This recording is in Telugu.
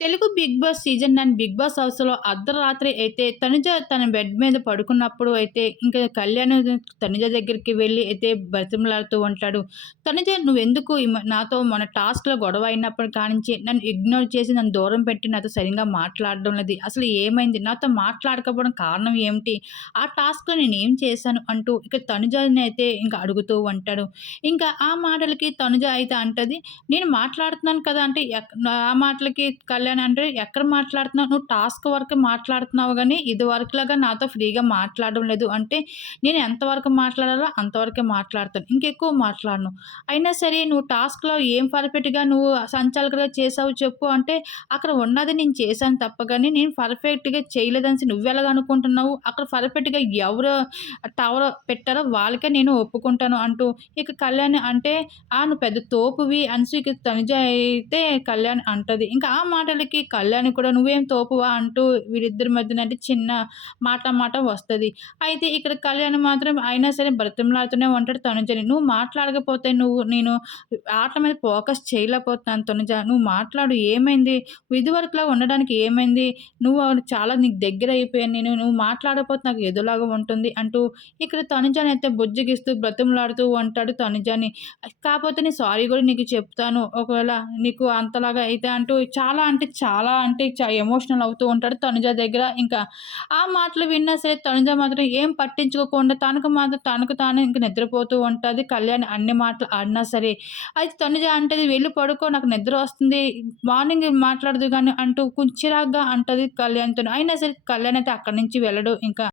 Telugu Bigg Boss season nine Bigg Boss హౌస్‌లో అర్ధరాత్రి అయితే తనుజ తన బెడ్ మీద పడుకున్నప్పుడు అయితే ఇంకా కళ్యాణ్ తనుజ దగ్గరికి వెళ్ళి అయితే బతిమలాడుతూ ఉంటాడు. తనుజ నువ్వెందుకు నాతో మన టాస్క్‌లో గొడవ అయినప్పుడు కానించి నన్ను ఇగ్నోర్ చేసి నన్ను దూరం పెట్టి నాతో సరిగ్గా మాట్లాడడం లేదు. అసలు ఏమైంది? నాతో మాట్లాడకపోవడం కారణం ఏమిటి? ఆ టాస్క్‌లో ఏం చేశాను? అంటూ ఇక తనుజని అయితే ఇంకా అడుగుతూ ఉంటాడు. ఇంకా ఆ మాటలకి తనుజ అయితే అంటది, నేను మాట్లాడుతున్నాను కదా! అంటే ఆ మాటలకి కళ్యాణ్ అంటే ఎక్కడ మాట్లాడుతున్నావు? నువ్వు టాస్క్ వరకే మాట్లాడుతున్నావు కానీ ఇది వరకులాగా నాతో ఫ్రీగా మాట్లాడడం లేదు. అంటే నేను ఎంతవరకు మాట్లాడాలో అంతవరకే మాట్లాడతాను. ఇంకెక్కువ మాట్లాడను. అయినా సరే నువ్వు టాస్క్‌లో ఏం పర్ఫెక్ట్‌గా నువ్వు సంచాలకుడిగా చేసావు చెప్పు అంటే, అక్కడ ఉన్నది నేను చేశాను తప్ప కానీ నేను పర్ఫెక్ట్‌గా చేయలేదని నువ్వెలాగ అనుకుంటున్నావు? అక్కడ పర్ఫెక్ట్‌గా ఎవరు టవర్ పెట్టారో వాళ్ళకే నేను ఒప్పుకుంటాను అంటూ ఇక కళ్యాణ్ అంటే, "ఆ! నువ్వు పెద్ద తోపువి" అని ఇక తనుజ అయితే కళ్యాణ్ అంటది. ఇంకా ఆ మాటలు మాటలకి కళ్యాణ్ కూడా "నువ్వేం తోపువా" అంటూ వీరిద్దరి మధ్యన అంటే చిన్న మాట మాట వస్తుంది అయితే ఇక్కడ కళ్యాణ్ మాత్రం అయినా సరే బ్రతిమలాడుతూనే ఉంటాడు తనుజని. "నువ్వు మాట్లాడకపోతే నువ్వు నేను ఆట మీద ఫోకస్ చేయలేకపోతున్నాను తనుజ. నువ్వు మాట్లాడు ఏమైంది? ఇదివరకులా ఉండడానికి ఏమైంది? నువ్వు చాలా నీకు దగ్గర అయిపోయాను నేను. నువ్వు మాట్లాడకపోతే నాకు ఏదోలాగా ఉంటుంది" అంటూ ఇక్కడ తనుజని అయితే బుజ్జగిస్తూ బ్రతిమలాడుతూ ఉంటాడు తనుజని. కాకపోతే నేను సారీ కూడా నీకు చెప్తాను. ఒకవేళ నీకు అంతలాగా అయితే అంటూ చాలా అంటే చాలా అంటే ఎమోషనల్ అవుతూ ఉంటాడు తనుజ దగ్గర. ఇంకా ఆ మాటలు విన్నా సరే తనుజ మాత్రం ఏం పట్టించుకోకుండా తనకు మాత్రం తనకు తాను ఇంక నిద్రపోతూ ఉంటుంది కళ్యాణ్ అన్ని మాటలు ఆడినా సరే. అయితే తనుజ అంటది, వెళ్ళి పడుకో నాకు నిద్ర వస్తుంది. మార్నింగ్ మాట్లాడదు కానీ అంటూ కొంచెం చిరాకుగా అంటది కళ్యాణ్తో అయినా సరే కళ్యాణ్ అయితే అక్కడి నుంచి వెళ్ళడు ఇంకా.